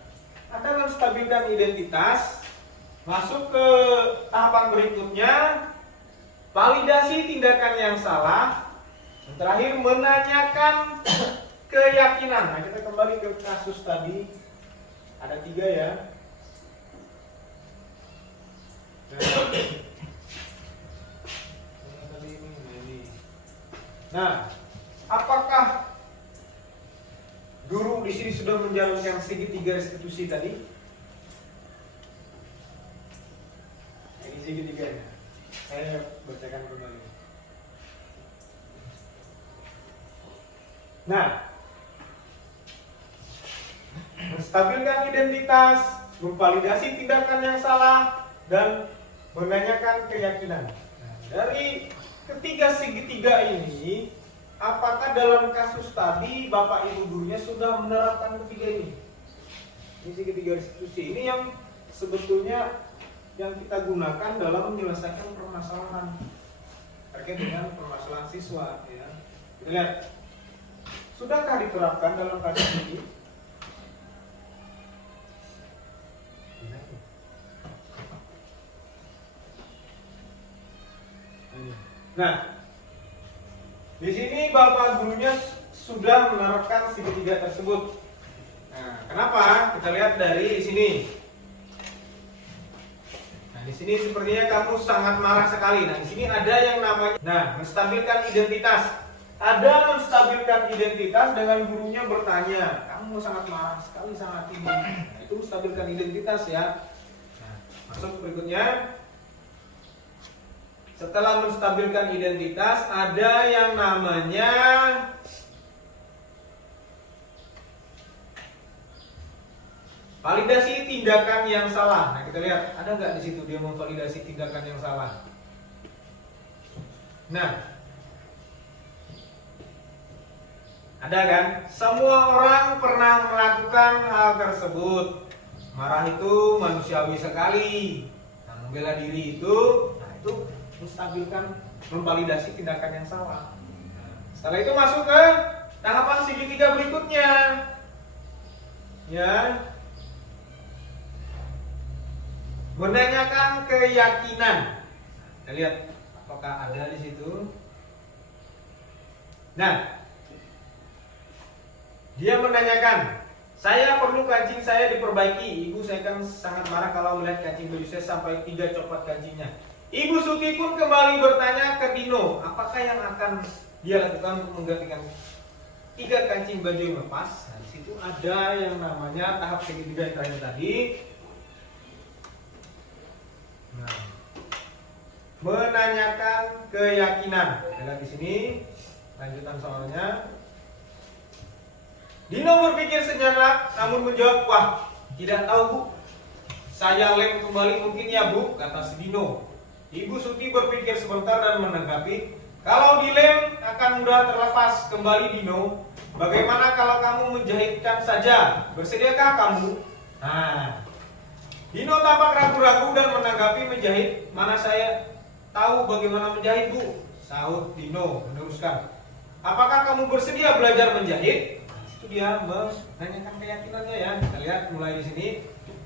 ada menstabilkan identitas. Masuk ke tahapan berikutnya, validasi tindakan yang salah. Yang terakhir, menanyakan keyakinan. Nah, kita kembali ke kasus tadi. Ada 3 ya. Nah, apakah guru di sini sudah menjalankan segitiga restitusi tadi? Ini segitiganya. Saya bacakan kembali. Nah, menstabilkan identitas, memvalidasi tindakan yang salah, dan menanyakan keyakinan. Nah, dari ketiga segitiga ini, apakah dalam kasus tadi Bapak Ibu gurunya sudah menerapkan ketiga ini? Ini segitiga restitusi ini yang sebetulnya yang kita gunakan dalam menyelesaikan permasalahan terkait dengan permasalahan siswa. Ya. Kita lihat, sudahkah diterapkan dalam kasus ini? Nah, di sini Bapak gurunya sudah menerapkan segitiga tersebut. Nah, kenapa? Kita lihat dari sini. Nah, di sini sepertinya kamu sangat marah sekali. Nah, di sini ada yang namanya, menstabilkan identitas. Ada menstabilkan identitas dengan gurunya bertanya, kamu sangat marah sekali, sangat ini. Nah, itu menstabilkan identitas ya. Nah, masuk berikutnya. Setelah menstabilkan identitas, ada yang namanya validasi tindakan yang salah. Nah, kita lihat, ada nggak di situ dia memvalidasi tindakan yang salah? Nah, ada kan? Semua orang pernah melakukan hal tersebut. Marah itu manusiawi sekali. Nah, membela diri itu, nah itu menstabilkan, memvalidasi tindakan yang salah. Setelah itu masuk ke tahapan segitiga berikutnya, ya, menanyakan keyakinan. Kita lihat apakah ada di situ. Nah, dia menanyakan, saya perlu kancing saya diperbaiki. Ibu saya kan sangat marah kalau melihat kancing baju saya sampai 3 copot kancingnya. Ibu Suti pun kembali bertanya ke Dino, apakah yang akan dia lakukan untuk menggantikan 3 kancing baju yang lepas. Nah, di situ ada yang namanya tahap segitiga yang terakhir tadi. Nah, menanyakan keyakinan. Lihat di sini lanjutan soalnya. Dino berpikir sejenak, namun menjawab, wah, tidak tahu Bu. Saya lem kembali mungkin ya Bu, kata si Dino. Ibu Suti berpikir sebentar dan menanggapi, kalau dilem akan mudah terlepas kembali Dino. Bagaimana kalau kamu menjahitkan saja? Bersediakah kamu? Nah, Dino tampak ragu-ragu dan menanggapi menjahit. Mana saya tahu bagaimana menjahit Bu? Sahut Dino meneruskan. Apakah kamu bersedia belajar menjahit? Itu dia menanyakan keyakinannya ya. Kita lihat mulai di sini.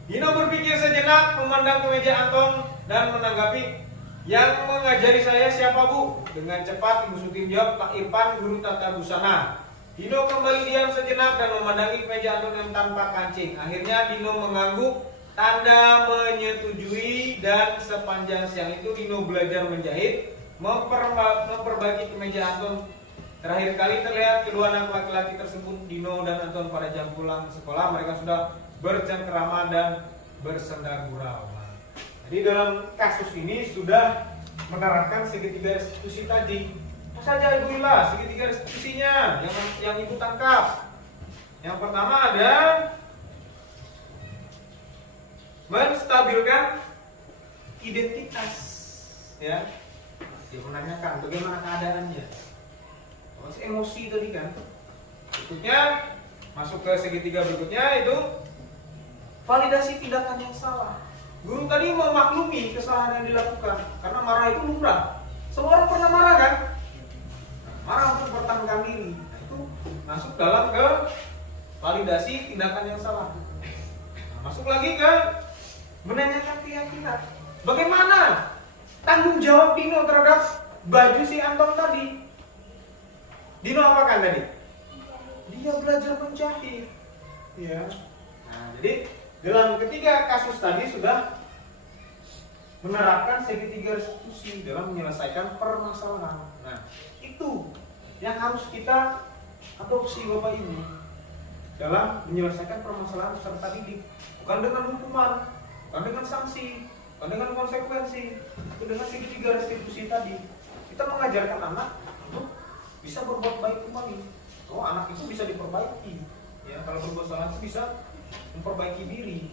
Dino berpikir sejenak, memandang ke meja Anton dan menanggapi, Yang mengajari saya siapa Bu? Dengan cepat Ibu Sutim jawab, Pak Irfan, guru tata busana. Dino kembali diam sejenak dan memandangi meja Anton yang tanpa kancing. Akhirnya Dino mengangguk, tanda menyetujui, dan sepanjang siang itu Dino belajar menjahit, memperbaiki kemeja Anton. Terakhir kali terlihat kedua anak laki-laki tersebut, Dino dan Anton, pada jam pulang sekolah. Mereka sudah bercengkerama dan bersenda gurau. Jadi dalam kasus ini sudah menerapkan segitiga restitusi tadi. Apa saja Ibu Lila segitiga restitusinya yang Ibu tangkap? Yang pertama ada menstabilkan identitas, ya. Dia menanyakan bagaimana keadaannya. Terus emosi tadi kan. Berikutnya masuk ke segitiga berikutnya itu validasi tindakan yang salah. Guru tadi memaklumi kesalahan yang dilakukan karena marah itu lumrah. Semua orang pernah marah kan? Marah untuk bertahankan diri. Nah, itu masuk dalam ke validasi tindakan yang salah. Nah, masuk lagi ke menanyakan keyakinan. Bagaimana tanggung jawab Dino terhadap baju si Anton tadi? Dino apakan tadi? Dia belajar menjahit. Ya. Nah, jadi dalam ketiga kasus tadi sudah menerapkan segitiga restitusi dalam menyelesaikan permasalahan. Nah, itu yang harus kita adopsi Bapak Ibu dalam menyelesaikan permasalahan peserta didik. Bukan dengan hukuman, bukan dengan sanksi, bukan dengan konsekuensi, itu dengan segitiga restitusi tadi. Kita mengajarkan anak untuk bisa berbuat baik kembali. Oh, anak itu bisa diperbaiki. Ya, kalau berbuat salah itu bisa memperbaiki diri.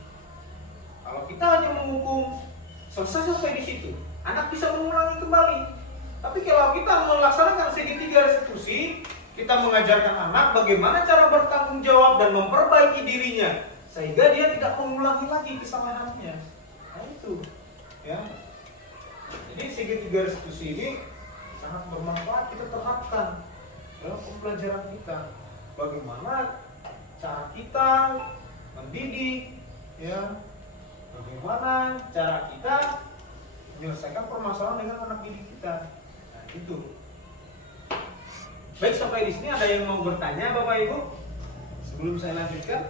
Kalau kita hanya menghukum selesai di situ, anak bisa mengulangi kembali. Tapi kalau kita melaksanakan segitiga restitusi, kita mengajarkan anak bagaimana cara bertanggung jawab dan memperbaiki dirinya sehingga dia tidak mengulangi lagi kesalahannya. Nah itu, ya. Jadi segitiga restitusi ini sangat bermanfaat kita terapkan dalam pembelajaran kita. Bagaimana cara kita mendidik, ya, bagaimana cara kita menyelesaikan permasalahan dengan anak didik kita. Nah, itu. Baik, sampai di sini ada yang mau bertanya Bapak Ibu? Sebelum saya lanjutkan,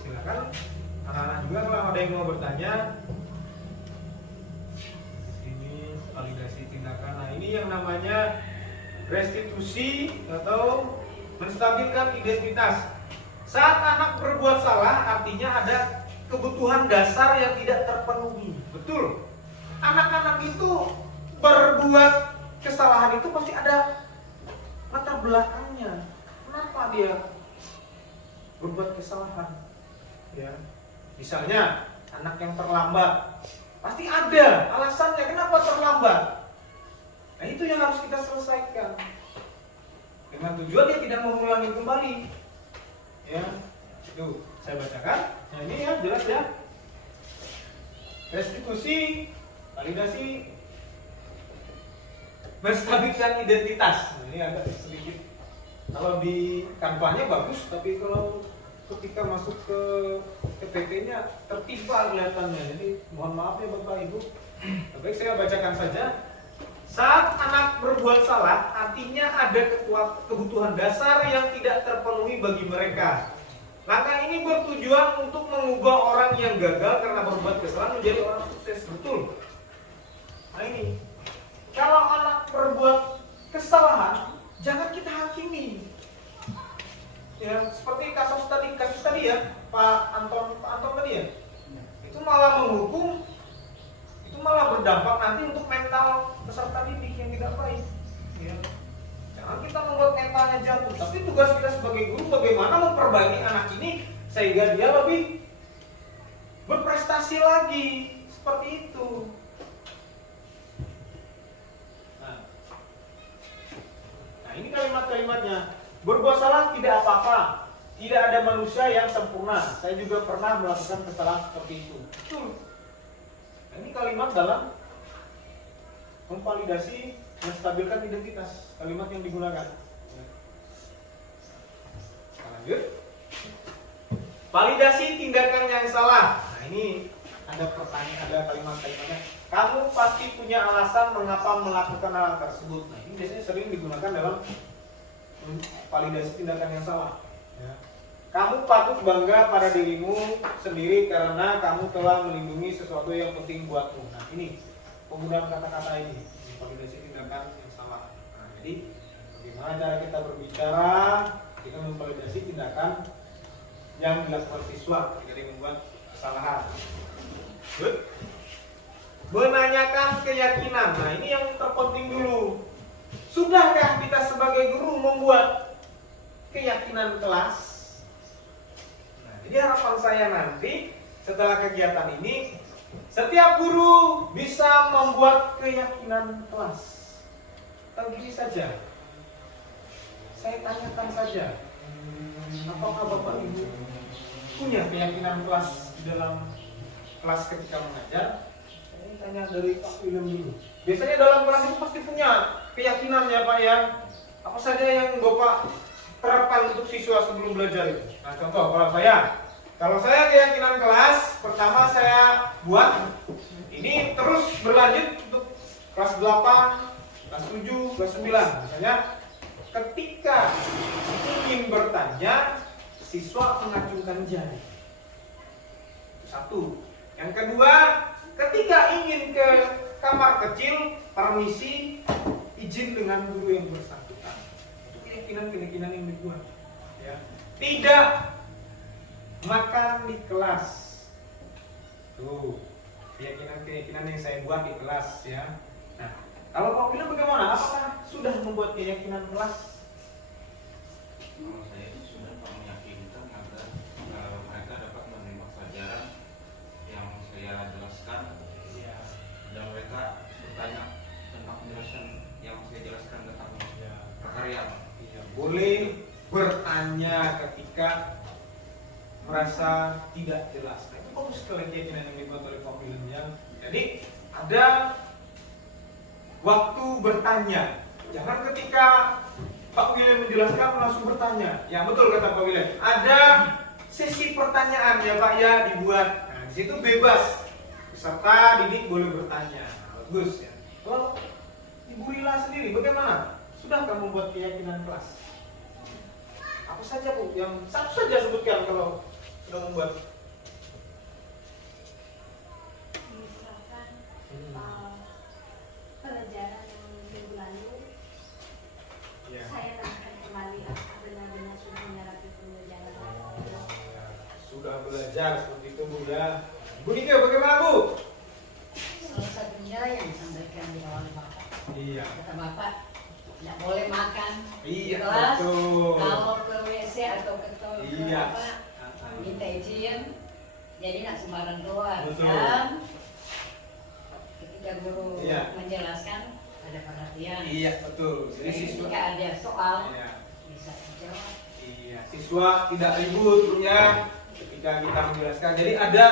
silakan anak-anak juga kalau ada yang mau bertanya. Ini validasi tindakan. Nah, ini yang namanya restitusi atau menstabilkan identitas. Saat anak berbuat salah, artinya ada kebutuhan dasar yang tidak terpenuhi. Betul. Anak-anak itu berbuat kesalahan itu pasti ada latar belakangnya. Kenapa dia berbuat kesalahan? Ya. Misalnya anak yang terlambat, pasti ada alasannya kenapa terlambat. Nah, itu yang harus kita selesaikan. Dengan tujuan dia tidak mengulangi kembali. Ya, itu saya bacakan. Nah, ini ya jelas ya. Restitusi, validasi, menstabilkan identitas. Nah, ini agak sedikit. Kalau di kampanye bagus, tapi kalau ketika masuk ke PPT-nya tertimpa kelihatannya. Jadi mohon maaf ya Bapak Ibu. Baik, saya bacakan saja. Saat anak berbuat salah, artinya ada kebutuhan dasar yang tidak terpenuhi bagi mereka. Langkah ini bertujuan untuk mengubah orang yang gagal karena berbuat kesalahan menjadi orang sukses. Betul. Nah ini, kalau anak berbuat kesalahan, jangan kita hakimi. Ya, seperti kasus tadi ya, Pak Anton tadi ya. Itu malah menghukum, itu malah berdampak nanti untuk mental peserta didik yang tidak baik. Ya. Jangan kita membuat mentalnya jatuh, tapi tugas kita sebagai guru bagaimana memperbaiki anak ini sehingga dia lebih berprestasi lagi, seperti itu. Nah ini kalimat-kalimatnya. Berbuat salah tidak apa-apa. Tidak ada manusia yang sempurna. Saya juga pernah melakukan kesalahan seperti itu. Betul. Nah, ini kalimat dalam memvalidasi, menstabilkan identitas. Kalimat yang digunakan. Nah, lanjut. Validasi tindakan yang salah. Nah ini ada pertanyaan, ada kalimat-kalimatnya. Kamu pasti punya alasan mengapa melakukan hal tersebut. Nah, ini biasanya sering digunakan dalam validasi tindakan yang salah. Ya. Kamu patut bangga pada dirimu sendiri karena kamu telah melindungi sesuatu yang penting buatmu. Nah, ini penggunaan kata-kata ini, validasi tindakan yang salah. Nah, jadi bagaimana cara kita berbicara, kita memvalidasi tindakan yang dilakukan siswa ketika dia membuat kesalahan. Good. Menanyakan keyakinan. Nah, ini yang terpenting dulu. Sudahkah kita sebagai guru membuat keyakinan kelas? Nah, jadi harapan saya nanti setelah kegiatan ini, setiap guru bisa membuat keyakinan kelas. Tahu gini saja. Saya tanyakan saja. Apakah Bapak Ibu punya keyakinan kelas di dalam kelas ketika mengajar? Saya tanya dari Pak William dulu. Biasanya dalam kelas itu pasti punya keyakinan ya Pak ya. Apa saja yang Bapak terapkan untuk siswa sebelum belajar itu? Nah, contoh kalau saya keyakinan kelas, pertama saya buat ini terus berlanjut untuk kelas 8, kelas 7, kelas 9. Misalnya ketika ingin bertanya, siswa mengacungkan jari. Satu. Yang kedua, ketika ingin ke kamar kecil, permisi, izin dengan guru yang bersangkutan. Itu keyakinan yang dibuat. Ya. Tidak makan di kelas. Tuh, keyakinan yang saya buat di kelas ya. Nah, kalau Pak William bagaimana? Apakah sudah membuat keyakinan kelas? Kalau saya sudah meyakinkan agar mereka dapat menerima pelajaran yang saya jelaskan, Ya. dan mereka bertanya tentang penjelasan yang saya jelaskan tentang prakarya. Ya, boleh bertanya ketika merasa tidak jelas. Nah, itu bagus sekali keyakinan yang dibuat oleh Pak William ya. Jadi ada waktu bertanya. Jangan ketika Pak William menjelaskan langsung bertanya. Ya betul kata Pak William. Ada sesi pertanyaan ya Pak ya dibuat. Nah, di situ bebas. Peserta didik boleh bertanya. Nah, bagus ya. Kalau Ibu Lila sendiri bagaimana? Sudah kamu buat keyakinan kelas? Apa saja Bu? Yang satu saja sebutkan kalau sudah membuat. Misalkan pelajaran yang minggu lalu Ya. saya tanyakan kembali apakah benar-benar sudah menyerapi pembelajaran. Sudah belajar seperti itu Bu ya. Bu Nika bagaimana Bu? Salah satunya yang disampaikan di awal Bapak. Iya. Kata Bapak, tidak boleh makan Iya, di kelas. betul. Kalau ke WC atau ke toilet Iya. minta izin, jadi nak sembarang keluar. Betul. Dan ketika guru Iya. menjelaskan ada perhatian. Iya betul. Jadi Jadi siswa. ketika ada soal Iya. bisa dijawab. Iya. Siswa tidak ribut ya ketika kita menjelaskan. Jadi ada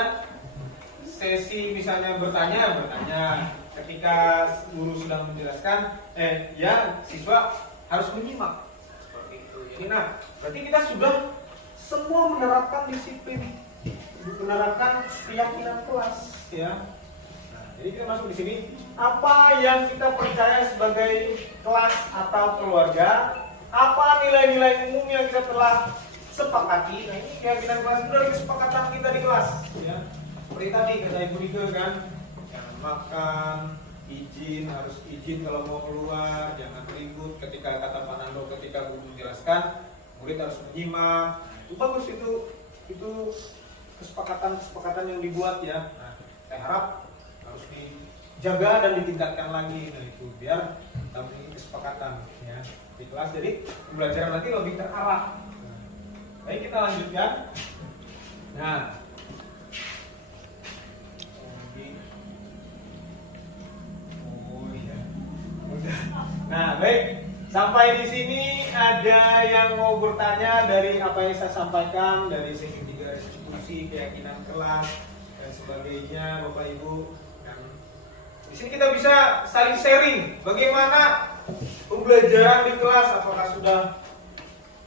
sesi misalnya bertanya. Ketika guru sedang menjelaskan, ya siswa harus menyimak seperti itu. Jadi berarti kita sudah semua menerapkan disiplin, menerapkan keyakinan kelas, ya. Nah, jadi kita masuk di sini. Apa yang kita percaya sebagai kelas atau keluarga? Apa nilai-nilai umum yang kita telah sepakati? Nah, ini keyakinan kelas itu dari kesepakatan kita di kelas, ya. Seperti tadi kata Ibu Rike kan, jangan makan, harus izin kalau mau keluar, jangan ribut. Ketika kata Pak Nando, ketika guru menjelaskan, murid harus menyimak. Nah, itu bagus, itu kesepakatan yang dibuat ya. Nah, saya harap harus dijaga dan ditingkatkan lagi. Nah, itu biar tapi kesepakatan ya di kelas. Jadi pembelajaran nanti lebih terarah. Nah, baik, kita lanjutkan. Nah, nah, baik. Sampai di sini ada yang mau bertanya dari apa yang saya sampaikan dari segi 3 restitusi, keyakinan kelas dan sebagainya, Bapak Ibu. Dan di sini kita bisa saling sharing bagaimana pembelajaran di kelas, apakah sudah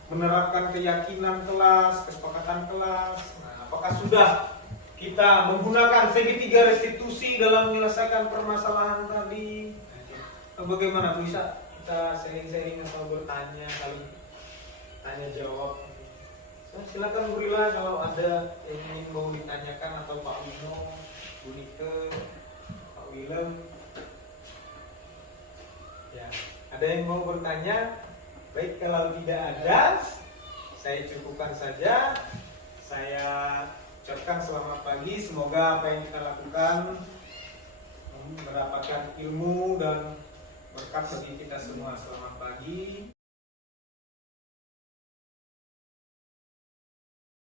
menerapkan keyakinan kelas, kesepakatan kelas. Nah, apakah sudah kita menggunakan segitiga restitusi dalam menyelesaikan permasalahan tadi. Bagaimana bisa kita sharing-sharing atau bertanya, saling tanya jawab? Silakan Bu Rila kalau ada yang ingin mau ditanyakan, atau Pak Wino, Bu Nike, Pak Willem. Ya, ada yang mau bertanya? Baik, kalau tidak ada, saya cukupkan saja. Saya ucapkan selamat pagi. Semoga apa yang kita lakukan mendapatkan ilmu dan berkat bagi kita semua. Selamat pagi.